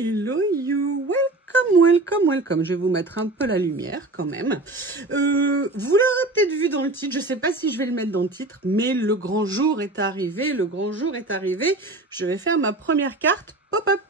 Hello you, welcome, welcome, welcome. Je vais vous mettre un peu la lumière quand même. Vous l'aurez peut-être vu dans le titre, je ne sais pas si je vais le mettre dans le titre, mais le grand jour est arrivé, le grand jour est arrivé. Je vais faire ma première carte pop-up.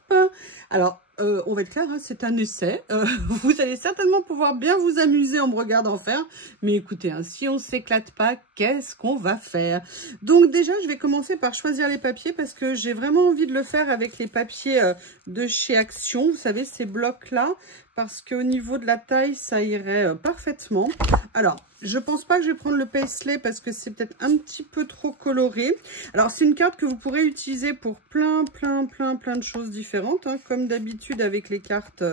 Alors, on va être clair, hein, c'est un essai. Vous allez certainement pouvoir bien vous amuser en me regardant faire. Mais écoutez, hein, si on ne s'éclate pas, qu'est-ce qu'on va faire? Donc déjà, je vais commencer par choisir les papiers parce que j'ai vraiment envie de le faire avec les papiers de chez Action. Vous savez, ces blocs-là, parce qu'au niveau de la taille, ça irait parfaitement. Alors, je pense pas que je vais prendre le Paisley parce que c'est peut-être un petit peu trop coloré. Alors, c'est une carte que vous pourrez utiliser pour plein de choses différentes, hein, comme d'habitude avec les cartes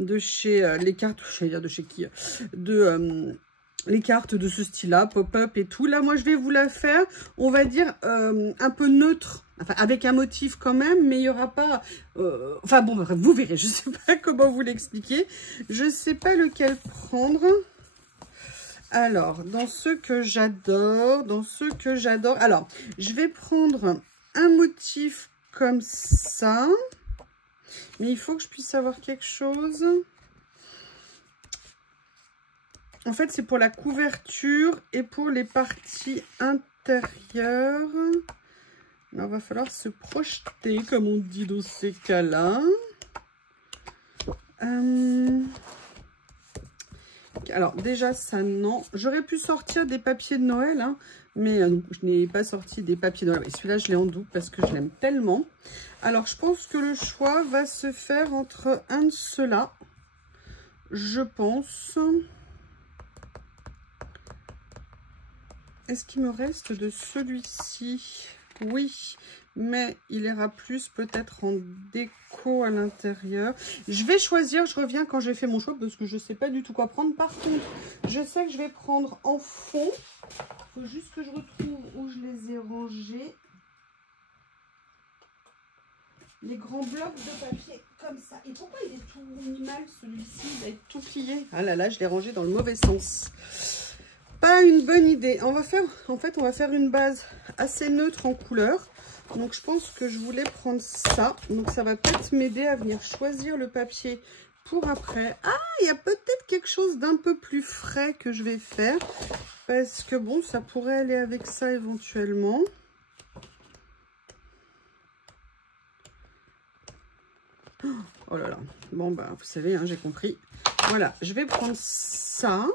de chez... les cartes, je vais dire de chez qui les cartes de ce style-là, pop-up et tout. Là, moi, je vais vous la faire, on va dire, un peu neutre. Enfin, avec un motif quand même, mais il n'y aura pas... enfin, bon, bref, vous verrez. Je ne sais pas comment vous l'expliquer. Je ne sais pas lequel prendre. Alors, dans ceux que j'adore, alors, je vais prendre un motif comme ça. Mais il faut que je puisse savoir quelque chose. En fait, c'est pour la couverture et pour les parties intérieures. Alors, il va falloir se projeter, comme on dit dans ces cas-là. Alors, déjà, ça, non. J'aurais pu sortir des papiers de Noël, hein, mais je n'ai pas sorti des papiers de Noël. Celui-là, je l'ai en double parce que je l'aime tellement. Alors, je pense que le choix va se faire entre un de ceux-là. Je pense. Est-ce qu'il me reste de celui-ci? Oui, mais il ira plus peut-être en déco à l'intérieur. Je vais choisir, je reviens quand j'ai fait mon choix parce que je ne sais pas du tout quoi prendre. Par contre, je sais que je vais prendre en fond. Il faut juste que je retrouve où je les ai rangés. Les grands blocs de papier comme ça. Et pourquoi il est tout minimal celui-ci? Il va être tout plié. Ah là là, je l'ai rangé dans le mauvais sens. Pas une bonne idée. On va faire, en fait, on va faire une base assez neutre en couleur. Donc, je pense que je voulais prendre ça. Donc, ça va peut-être m'aider à venir choisir le papier pour après. Ah, il y a peut-être quelque chose d'un peu plus frais que je vais faire. Parce que, bon, ça pourrait aller avec ça éventuellement. Oh là là. Bon, bah, vous savez, hein, j'ai compris. Voilà, je vais prendre ça.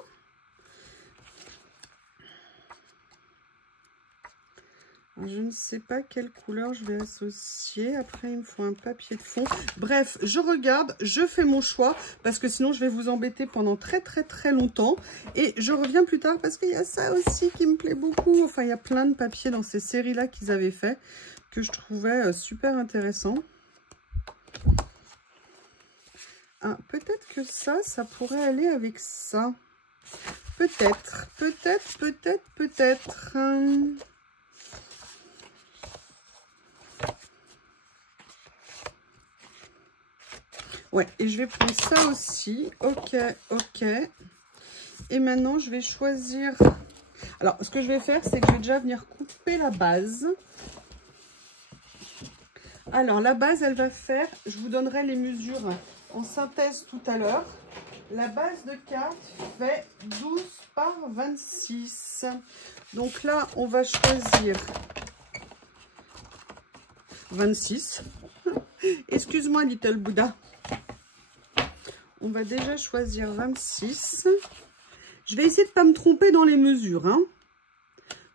Je ne sais pas quelle couleur je vais associer. Après, il me faut un papier de fond. Bref, je regarde, je fais mon choix parce que sinon, je vais vous embêter pendant très longtemps. Et je reviens plus tard parce qu'il y a ça aussi qui me plaît beaucoup. Enfin, il y a plein de papiers dans ces séries-là qu'ils avaient fait que je trouvais super intéressant. Ah, peut-être que ça pourrait aller avec ça. Peut-être. Ouais, et je vais prendre ça aussi. Ok. Et maintenant, je vais choisir... Alors, ce que je vais faire, c'est que je vais déjà venir couper la base. Alors, la base, elle va faire... Je vous donnerai les mesures en synthèse tout à l'heure. La base de carte fait 12 par 26. Donc là, on va choisir 26. Excuse-moi, Little Buddha. On va déjà choisir 26. Je vais essayer de ne pas me tromper dans les mesures, hein.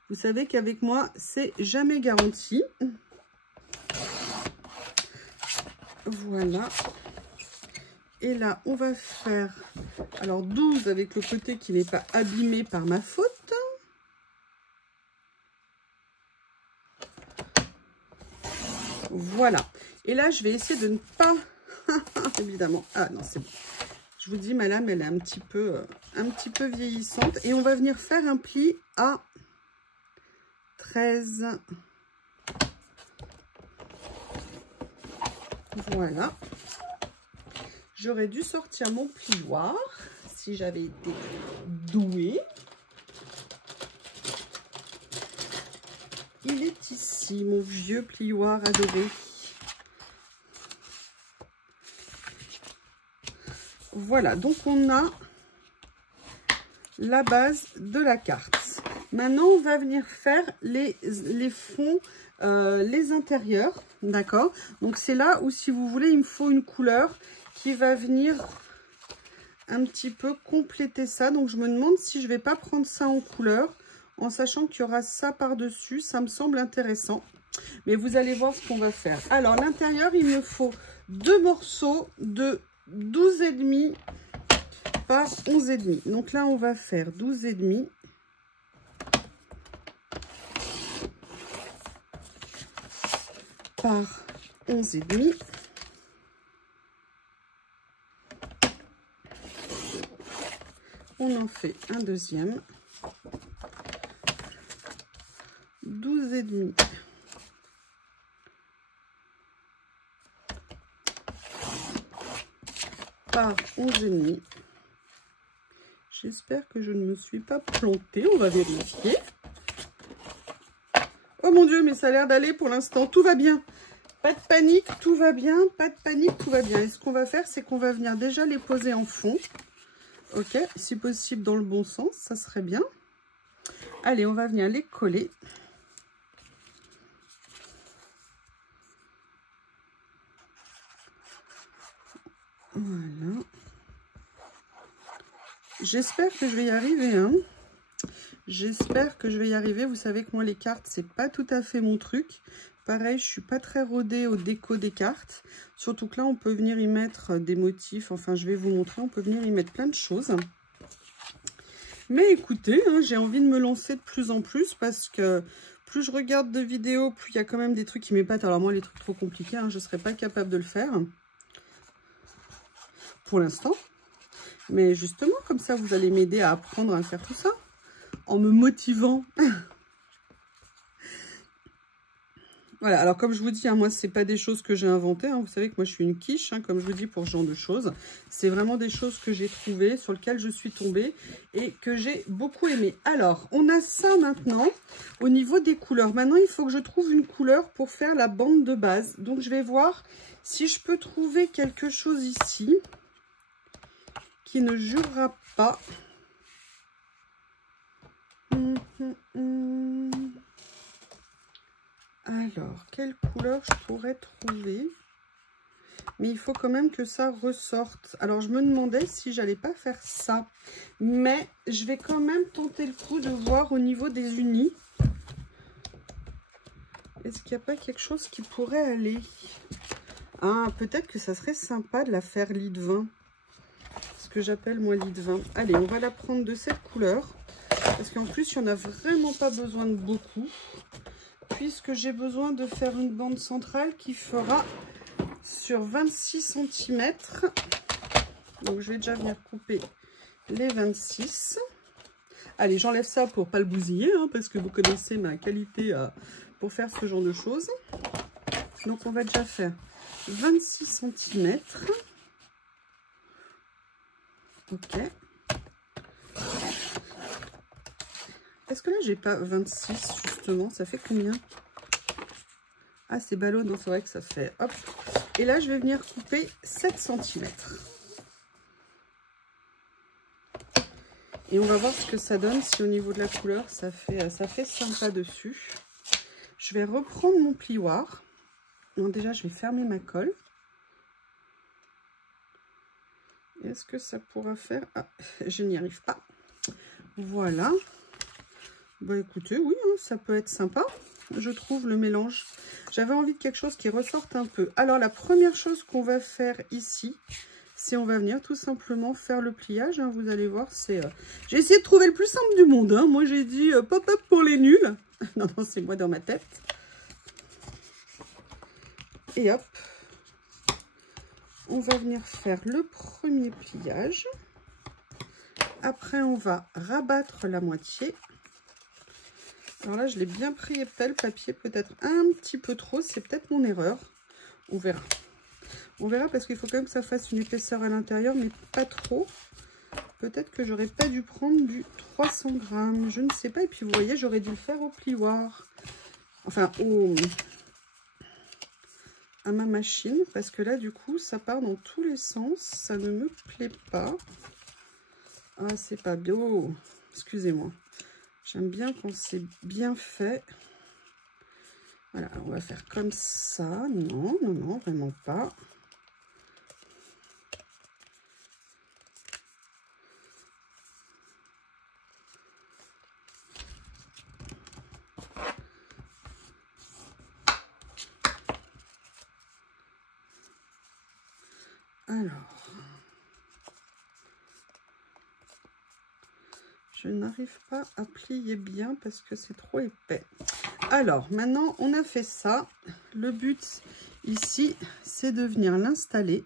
Vous savez qu'avec moi, c'est jamais garanti. Voilà. Et là, on va faire... Alors, 12 avec le côté qui n'est pas abîmé par ma faute. Voilà. Et là, je vais essayer de ne pas... Évidemment. Ah non, c'est bon. Je vous dis, ma lame, elle est un petit peu vieillissante. Et on va venir faire un pli à 13. Voilà. J'aurais dû sortir mon plioir si j'avais été douée. Il est ici, mon vieux plioir adoré. Voilà, donc on a la base de la carte. Maintenant, on va venir faire les fonds, les intérieurs, d'accord? Donc, c'est là où, si vous voulez, il me faut une couleur qui va venir un petit peu compléter ça. Donc, je me demande si je vais pas prendre ça en couleur, en sachant qu'il y aura ça par-dessus. Ça me semble intéressant. Mais vous allez voir ce qu'on va faire. Alors, l'intérieur, il me faut 2 morceaux de 12,5 par 11,5. Donc là, on va faire 12,5 par 11,5. On en fait un deuxième. 12,5 par 11,5. J'espère que je ne me suis pas plantée. On va vérifier. Oh mon Dieu, mais ça a l'air d'aller pour l'instant. Tout va bien. Pas de panique, tout va bien. Pas de panique, tout va bien. Et ce qu'on va faire, c'est qu'on va venir déjà les poser en fond. Ok, si possible dans le bon sens, ça serait bien. Allez, on va venir les coller. Voilà. J'espère que je vais y arriver, hein. J'espère que je vais y arriver. Vous savez que moi, les cartes, c'est pas tout à fait mon truc. Pareil, je suis pas très rodée au déco des cartes. Surtout que là, on peut venir y mettre des motifs. Enfin, je vais vous montrer. On peut venir y mettre plein de choses. Mais écoutez, hein, j'ai envie de me lancer de plus en plus parce que plus je regarde de vidéos, plus il y a quand même des trucs qui m'épatent. Alors moi, les trucs trop compliqués, hein, je ne serais pas capable de le faire. Pour l'instant. Mais justement, comme ça, vous allez m'aider à apprendre à faire tout ça. En me motivant. Voilà, alors comme je vous dis, hein, moi, c'est pas des choses que j'ai inventées. Hein. Vous savez que moi, je suis une quiche, hein, comme je vous dis, pour ce genre de choses. C'est vraiment des choses que j'ai trouvées, sur lesquelles je suis tombée et que j'ai beaucoup aimé. Alors, on a ça maintenant au niveau des couleurs. Maintenant, il faut que je trouve une couleur pour faire la bande de base. Donc, je vais voir si je peux trouver quelque chose ici qui ne jurera pas. Alors, quelle couleur je pourrais trouver? Mais il faut quand même que ça ressorte. Alors, je me demandais si j'allais pas faire ça. Mais je vais quand même tenter le coup de voir au niveau des unis. Est-ce qu'il n'y a pas quelque chose qui pourrait aller? Ah, peut-être que ça serait sympa de la faire lit de vin. Ce que j'appelle moi lit de vin. Allez, on va la prendre de cette couleur. Parce qu'en plus, il n'y en a vraiment pas besoin de beaucoup. Puisque j'ai besoin de faire une bande centrale qui fera sur 26 cm. Donc, je vais déjà venir couper les 26. Allez, j'enlève ça pour pas le bousiller, hein, parce que vous connaissez ma qualité pour faire ce genre de choses. Donc, on va déjà faire 26 cm. Ok. Est-ce que là, j'ai pas 26, justement? Ça fait combien? Ah, c'est ballot. Non, c'est vrai que ça fait... Hop. Et là, je vais venir couper 7 cm. Et on va voir ce que ça donne, si au niveau de la couleur, ça fait sympa dessus. Je vais reprendre mon plioir. Donc déjà, je vais fermer ma colle. Est-ce que ça pourra faire... Ah, je n'y arrive pas. Voilà. Bah écoutez, oui, hein, ça peut être sympa, je trouve, le mélange. J'avais envie de quelque chose qui ressorte un peu. Alors, la première chose qu'on va faire ici, c'est on va venir tout simplement faire le pliage. Hein, vous allez voir, c'est... J'ai essayé de trouver le plus simple du monde. Hein. Moi, j'ai dit pop-up pour les nuls. Non, non, c'est moi dans ma tête. Et hop, on va venir faire le premier pliage. Après, on va rabattre la moitié. Alors là, je l'ai bien pris épais, le papier, peut-être un petit peu trop. C'est peut-être mon erreur. On verra. On verra parce qu'il faut quand même que ça fasse une épaisseur à l'intérieur, mais pas trop. Peut-être que j'aurais pas dû prendre du 300 grammes. Je ne sais pas. Et puis, vous voyez, j'aurais dû le faire au plioir. Enfin, à ma machine parce que là, du coup, ça part dans tous les sens. Ça ne me plaît pas. Ah, c'est pas bien. Oh, excusez-moi. J'aime bien quand c'est bien fait. Voilà, on va faire comme ça. Non, non, non, vraiment pas. Alors, je n'arrive pas à plier bien parce que c'est trop épais. Alors, maintenant, on a fait ça. Le but ici, c'est de venir l'installer.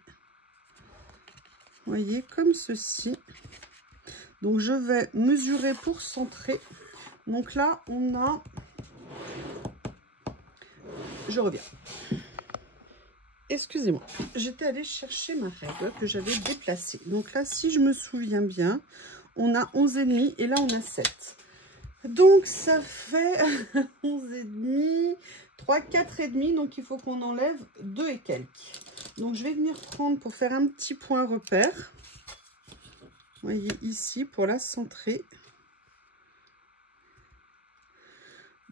Vous voyez, comme ceci. Donc, je vais mesurer pour centrer. Donc là, on a... Je reviens. Excusez-moi, j'étais allée chercher ma règle que j'avais déplacée. Donc là, si je me souviens bien, on a 11,5 et là, on a 7. Donc, ça fait 11,5, 3, 4,5. Donc, il faut qu'on enlève 2 et quelques. Donc, je vais venir prendre pour faire un petit point repère. Vous voyez ici, pour la centrer.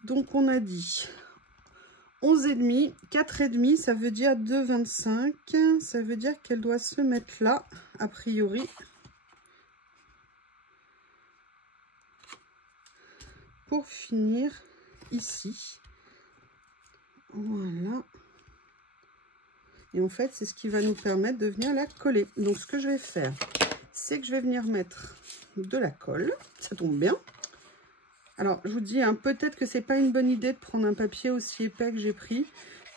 Donc, on a dit 11,5, 4,5, ça veut dire 2,25. Ça veut dire qu'elle doit se mettre là, a priori. Pour finir ici. Voilà. Et en fait, c'est ce qui va nous permettre de venir la coller. Donc, ce que je vais faire, c'est que je vais venir mettre de la colle. Ça tombe bien. Alors, je vous dis, hein, peut-être que c'est pas une bonne idée de prendre un papier aussi épais que j'ai pris.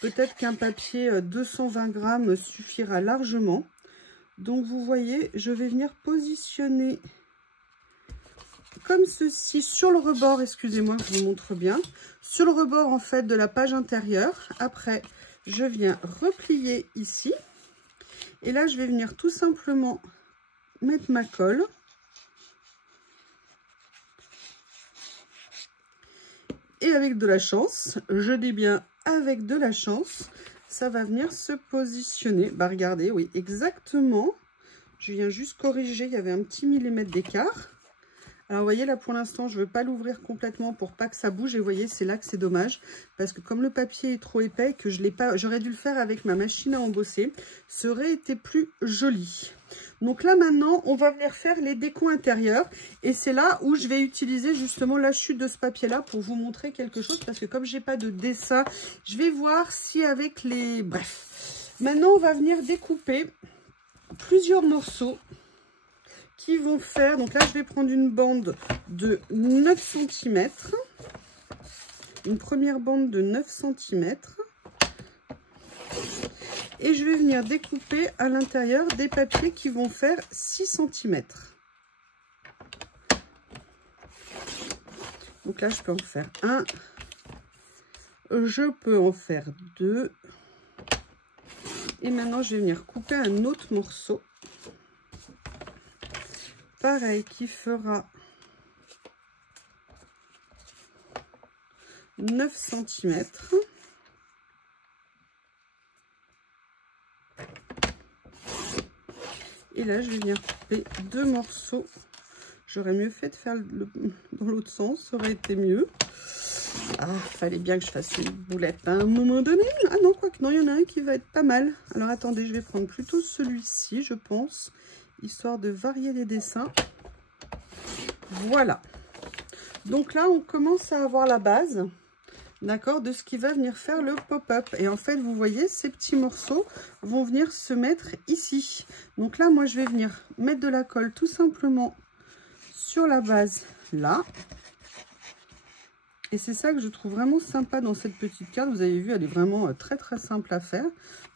Peut-être qu'un papier 220 grammes suffira largement. Donc, vous voyez, je vais venir positionner comme ceci sur le rebord. Excusez-moi, je vous montre bien. Sur le rebord, en fait, de la page intérieure. Après, je viens replier ici. Et là, je vais venir tout simplement mettre ma colle. Et avec de la chance, je dis bien avec de la chance, ça va venir se positionner. Bah regardez, oui, exactement. Je viens juste corriger, il y avait un petit millimètre d'écart. Alors, vous voyez, là, pour l'instant, je ne veux pas l'ouvrir complètement pour pas que ça bouge. Et vous voyez, c'est là que c'est dommage. Parce que comme le papier est trop épais, que je l'ai pas, j'aurais dû le faire avec ma machine à embosser, ça aurait été plus joli. Donc là, maintenant, on va venir faire les décos intérieurs. Et c'est là où je vais utiliser justement la chute de ce papier-là pour vous montrer quelque chose. Parce que comme j'ai pas de dessin, je vais voir si avec les... Bref. Maintenant, on va venir découper plusieurs morceaux qui vont faire, donc là je vais prendre une bande de 9 cm, une première bande de 9 cm, et je vais venir découper à l'intérieur des papiers qui vont faire 6 cm. Donc là je peux en faire un, je peux en faire deux, et maintenant je vais venir couper un autre morceau. Pareil, qui fera 9 cm. Et là, je vais venir couper deux morceaux. J'aurais mieux fait de faire dans l'autre sens, ça aurait été mieux. Ah, fallait bien que je fasse une boulette à un moment donné. Ah non, quoique non, il y en a un qui va être pas mal. Alors attendez, je vais prendre plutôt celui-ci, je pense, histoire de varier les dessins. Voilà. Donc là, on commence à avoir la base, d'accord, de ce qui va venir faire le pop-up. Et en fait, vous voyez, ces petits morceaux vont venir se mettre ici. Donc là, moi, je vais venir mettre de la colle tout simplement sur la base là. Et c'est ça que je trouve vraiment sympa dans cette petite carte. Vous avez vu, elle est vraiment très très simple à faire.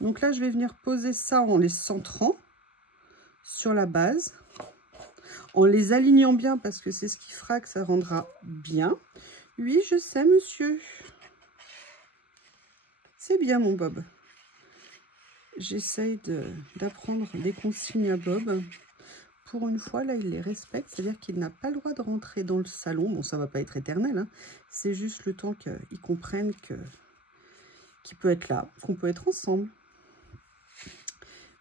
Donc là, je vais venir poser ça en les centrant sur la base, en les alignant bien parce que c'est ce qui fera que ça rendra bien. Oui, je sais, monsieur. C'est bien, mon Bob. J'essaye d'apprendre des consignes à Bob. Pour une fois, là, il les respecte. C'est-à-dire qu'il n'a pas le droit de rentrer dans le salon. Bon, ça va pas être éternel, hein. C'est juste le temps qu'ils comprennent qu'il peut être là, qu'on peut être ensemble.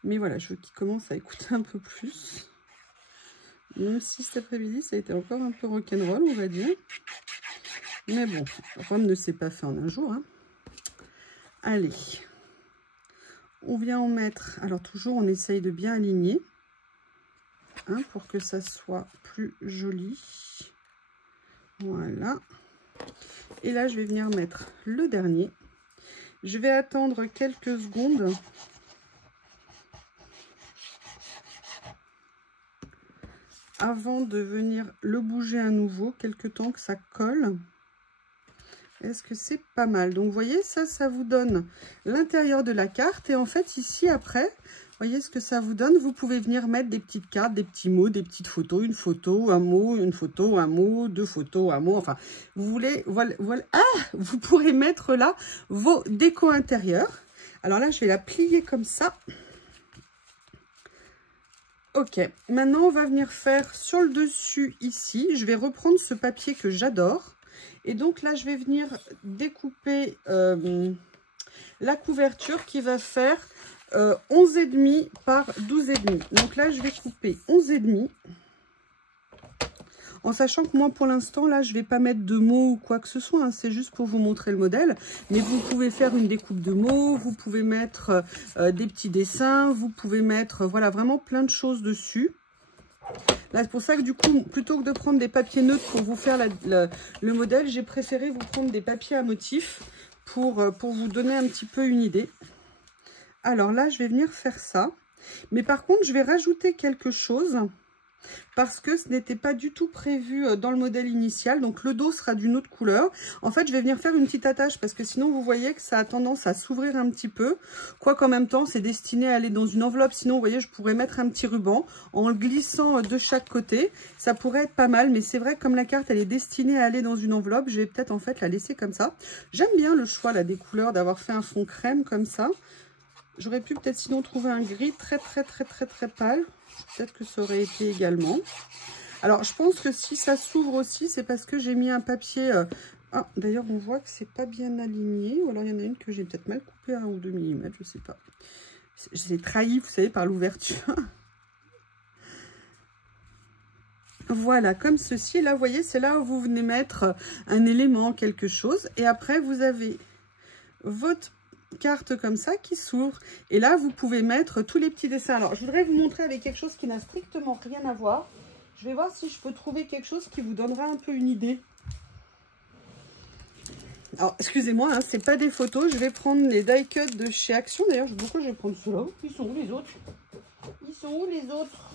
Mais voilà, je veux qu'il commence à écouter un peu plus. Même si cet après-midi, ça a été encore un peu rock'n'roll, on va dire. Mais bon, Rome ne s'est pas fait en un jour. Hein. Allez. On vient en mettre... Alors, toujours, on essaye de bien aligner. Hein, pour que ça soit plus joli. Voilà. Et là, je vais venir mettre le dernier. Je vais attendre quelques secondes. Avant de venir le bouger à nouveau, quelques temps que ça colle. Est-ce que c'est pas mal? Donc, vous voyez, ça vous donne l'intérieur de la carte. Et en fait, ici, après, voyez ce que ça vous donne. Vous pouvez venir mettre des petites cartes, des petits mots, des petites photos. Une photo, un mot, une photo, un mot, deux photos, un mot. Enfin, vous voulez... Voilà. Ah, vous pourrez mettre là vos décos intérieurs. Alors là, je vais la plier comme ça. Ok, maintenant on va venir faire sur le dessus ici, je vais reprendre ce papier que j'adore. Et donc là je vais venir découper la couverture qui va faire 11,5 par 12,5. Donc là je vais couper 11,5. En sachant que moi, pour l'instant, là, je ne vais pas mettre de mots ou quoi que ce soit. Hein, c'est juste pour vous montrer le modèle. Mais vous pouvez faire une découpe de mots. Vous pouvez mettre des petits dessins. Vous pouvez mettre, voilà, vraiment plein de choses dessus. Là, c'est pour ça que du coup, plutôt que de prendre des papiers neutres pour vous faire le modèle, j'ai préféré vous prendre des papiers à motifs pour vous donner un petit peu une idée. Alors là, je vais venir faire ça. Mais par contre, je vais rajouter quelque chose... parce que ce n'était pas du tout prévu dans le modèle initial. Donc le dos sera d'une autre couleur. En fait, je vais venir faire une petite attache parce que sinon, vous voyez que ça a tendance à s'ouvrir un petit peu. Quoi qu'en même temps, c'est destiné à aller dans une enveloppe. Sinon, vous voyez, je pourrais mettre un petit ruban en le glissant de chaque côté. Ça pourrait être pas mal, mais c'est vrai que comme la carte, elle est destinée à aller dans une enveloppe, je vais peut-être en fait la laisser comme ça. J'aime bien le choix là, des couleurs, d'avoir fait un fond crème comme ça. J'aurais pu peut-être sinon trouver un gris très pâle. Peut-être que ça aurait été également. Alors, je pense que si ça s'ouvre aussi, c'est parce que j'ai mis un papier... Ah, d'ailleurs, on voit que c'est pas bien aligné. Ou alors, il y en a une que j'ai peut-être mal coupée à 1 ou 2 mm, je sais pas. J'ai trahi, vous savez, par l'ouverture. Voilà, comme ceci. Là, vous voyez, c'est là où vous venez mettre un élément, quelque chose. Et après, vous avez votre carte comme ça qui s'ouvre. Et là, vous pouvez mettre tous les petits dessins. Alors, je voudrais vous montrer avec quelque chose qui n'a strictement rien à voir. Je vais voir si je peux trouver quelque chose qui vous donnera un peu une idée. Alors, excusez-moi, hein, c'est pas des photos. Je vais prendre les die cut de chez Action. D'ailleurs, pourquoi je vais prendre ceux-là? Ils sont où les autres? Ils sont où les autres?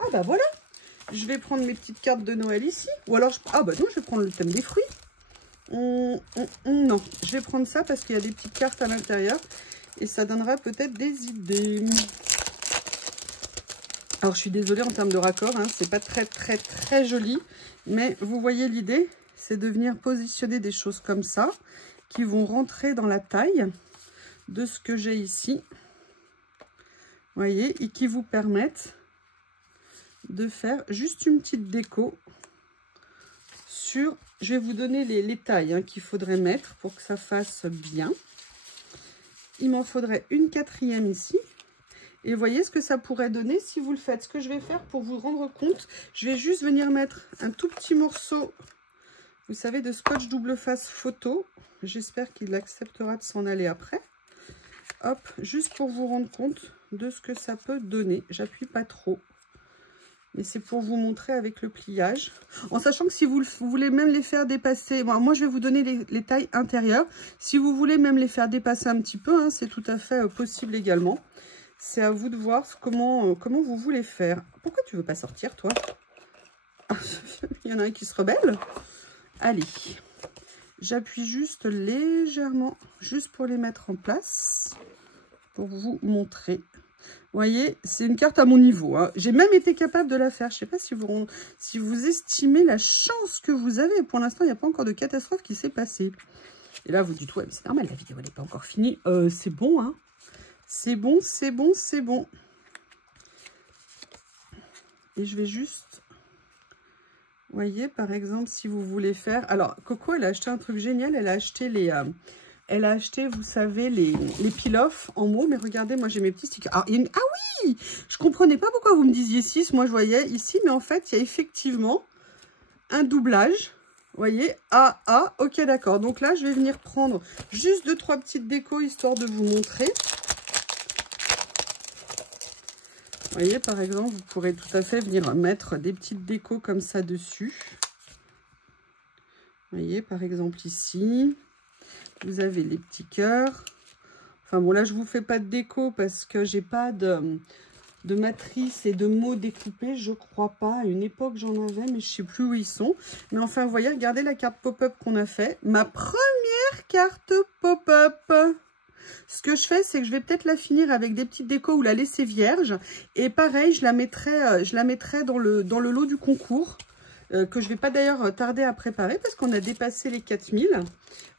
Ah bah voilà. Je vais prendre mes petites cartes de Noël ici. Ou alors, ah bah non, je vais prendre le thème des fruits. Non, je vais prendre ça parce qu'il y a des petites cartes à l'intérieur et ça donnera peut-être des idées. Alors, je suis désolée en termes de raccord, hein, c'est pas très joli, mais vous voyez l'idée, c'est de venir positionner des choses comme ça qui vont rentrer dans la taille de ce que j'ai ici. Vous voyez, et qui vous permettent de faire juste une petite déco sur... Je vais vous donner les tailles hein, qu'il faudrait mettre pour que ça fasse bien. Il m'en faudrait une 4e ici. Et vous voyez ce que ça pourrait donner si vous le faites. Ce que je vais faire pour vous rendre compte, je vais juste venir mettre un tout petit morceau, vous savez, de scotch double face photo. J'espère qu'il acceptera de s'en aller après. Hop, juste pour vous rendre compte de ce que ça peut donner. J'appuie pas trop. Mais c'est pour vous montrer avec le pliage. En sachant que si vous voulez même les faire dépasser... Bon, moi, je vais vous donner les tailles intérieures. Si vous voulez même les faire dépasser un petit peu, hein, c'est tout à fait possible également. C'est à vous de voir comment vous voulez faire. Pourquoi tu veux pas sortir, toi? Il y en a un qui se rebelle. Allez. J'appuie juste légèrement, juste pour les mettre en place. Pour vous montrer. Vous voyez, c'est une carte à mon niveau. Hein. J'ai même été capable de la faire. Je ne sais pas si vous estimez la chance que vous avez. Pour l'instant, il n'y a pas encore de catastrophe qui s'est passée. Et là, vous dites, ouais, mais c'est normal, la vidéo n'est pas encore finie. C'est bon, hein. C'est bon, c'est bon, c'est bon. Et je vais juste... Vous voyez, par exemple, si vous voulez faire... Alors, Coco, elle a acheté un truc génial. Elle a acheté Elle a acheté, vous savez, les peel-off en mots. Mais regardez, moi, j'ai mes petits stickers. Ah oui, je comprenais pas pourquoi vous me disiez 6. Moi, je voyais ici. Mais en fait, il y a effectivement un doublage. Vous voyez, ok, d'accord. Donc là, je vais venir prendre juste 2-3 petites décos, histoire de vous montrer. Vous voyez, par exemple, vous pourrez tout à fait venir mettre des petites décos comme ça dessus. Vous voyez, par exemple, ici, vous avez les petits cœurs. Enfin, bon, là, je ne vous fais pas de déco parce que j'ai pas de matrice et de mots découpés, je crois pas. À une époque, j'en avais, mais je sais plus où ils sont. Mais enfin, vous voyez, regardez la carte pop-up qu'on a fait. Ma première carte pop-up. Ce que je fais, c'est que je vais peut-être la finir avec des petites décos ou la laisser vierge. Et pareil, je la mettrai dans le lot du concours. Que je ne vais pas d'ailleurs tarder à préparer parce qu'on a dépassé les 4000.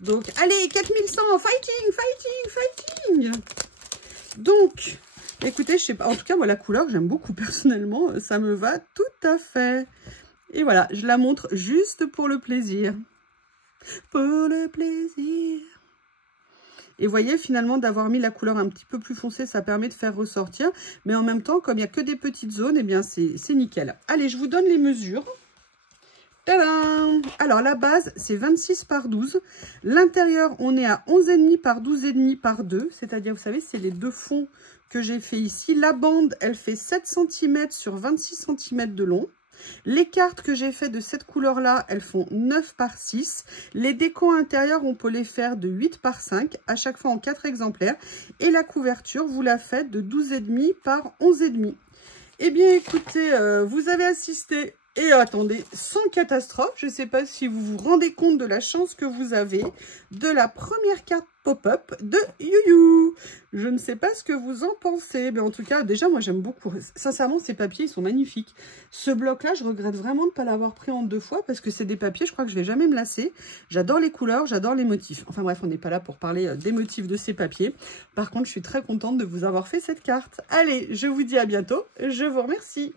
Donc, allez, 4100, fighting. Donc, écoutez, je sais pas, en tout cas, moi, la couleur, j'aime beaucoup personnellement. Ça me va tout à fait. Et voilà, je la montre juste pour le plaisir. Pour le plaisir. Et vous voyez, finalement, d'avoir mis la couleur un petit peu plus foncée, ça permet de faire ressortir. Mais en même temps, comme il n'y a que des petites zones, eh bien, c'est nickel. Allez, je vous donne les mesures. Tadam! Alors, la base, c'est 26 par 12. L'intérieur, on est à 11,5 par 12,5 par 2. C'est-à-dire, vous savez, c'est les deux fonds que j'ai fait ici. La bande, elle fait 7 cm sur 26 cm de long. Les cartes que j'ai fait de cette couleur-là, elles font 9 par 6. Les décos intérieurs, on peut les faire de 8 par 5, à chaque fois en 4 exemplaires. Et la couverture, vous la faites de 12,5 par 11,5. Eh bien, écoutez, vous avez assisté... Et attendez, sans catastrophe, je ne sais pas si vous vous rendez compte de la chance que vous avez de la première carte pop-up de YuYu. Je ne sais pas ce que vous en pensez, mais en tout cas, déjà, moi, j'aime beaucoup. Sincèrement, ces papiers, ils sont magnifiques. Ce bloc-là, je regrette vraiment de ne pas l'avoir pris en 2 fois parce que c'est des papiers, je crois que je ne vais jamais me lasser. J'adore les couleurs, j'adore les motifs. Enfin bref, on n'est pas là pour parler des motifs de ces papiers. Par contre, je suis très contente de vous avoir fait cette carte. Allez, je vous dis à bientôt. Je vous remercie.